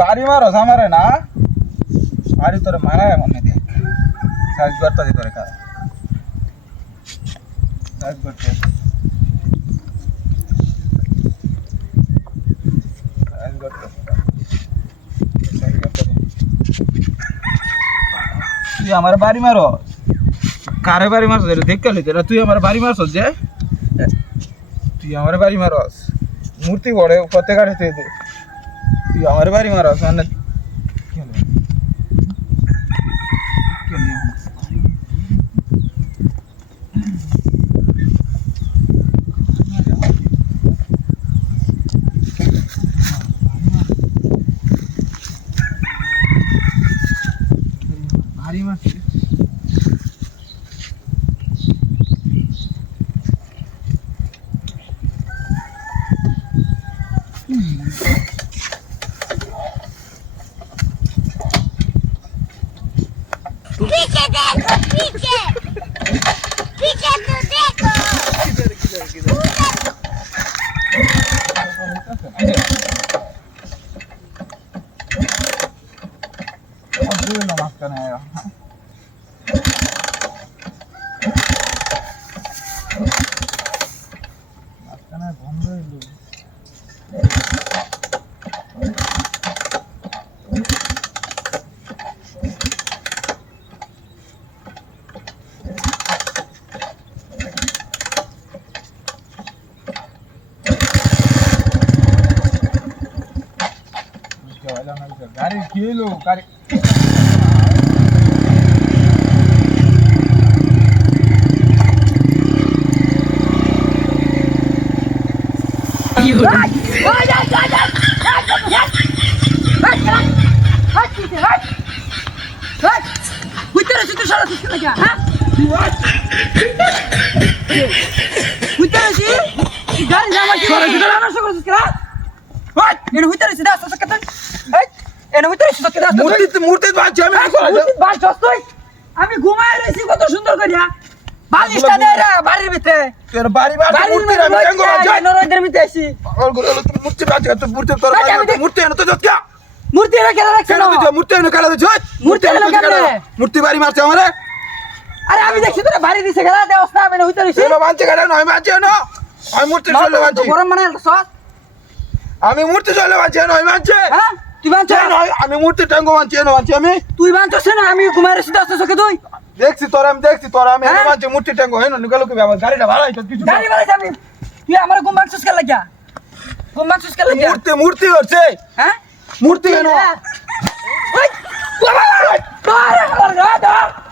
বাড়ি মারো আমারে না বাড়ি তোরে মারা এমন দেখ সাইজ করতে দি তোরে খা সাইজ করতে তুই আমার বাড়ি মারো কারে বাড়ি মারছ দেখ কালি তুই আমার বাড়ি মারছ যে তুই আমার বাড়ি মারস মূর্তি বড়ে কত কাটে তুই আমার বাড়ি মারস মানে ভারী মারছে पीछे देखो पीछे पीछे तो देखो গাড়ি কি হলো গাড়ি আমি ঘুমায় রয়েছি কত সুন্দর করিয়া বালিশটা দে রে বাড়ির ভিতরে তোর বাড়ি মূর্তি আমি টাঙ্গো বাজাই নরদের ভিতরে আছি পাগল করে তুই মূর্তি বাজাই তুই মূর্তি তোর মূর্তি এনে তো যত মূর্তি রে কেন রাখছ না তুই মূর্তি এনে কালা দিছ মূর্তি এনে কেন মূর্তি বাড়ি মারছে আমারে আরে আমি দেখছি তোরে বাড়ি দিছে গেলা দেওস না আমি হইতে রইছি এনো মানছে গেল নয় মানছে না আমি মূর্তি চলে মানছি গরম মানে সস আমি মূর্তি চলে মানছি নয় মানছে হ্যাঁ তুই বানছ নয় আমি মূর্তি টাঙ্গো মানছি আমি তুই বানছস না আমি ঘুমায় রইছি দস্ত চোখে তুই দেখছি তোর আমি এনে মানছি মূর্তি টাঙ্গো হেন নিগল কি আমার গাড়িটা ভাড়া হইতো কিছু গাড়ি বাড়াইছ আমি তুই আমার ঘুম বানছস কে লাগিয়া ঘুম বানছস কে লাগিয়া মূর্তি হচ্ছে হ্যাঁ মূর্তি এনো ওই বাবা আরে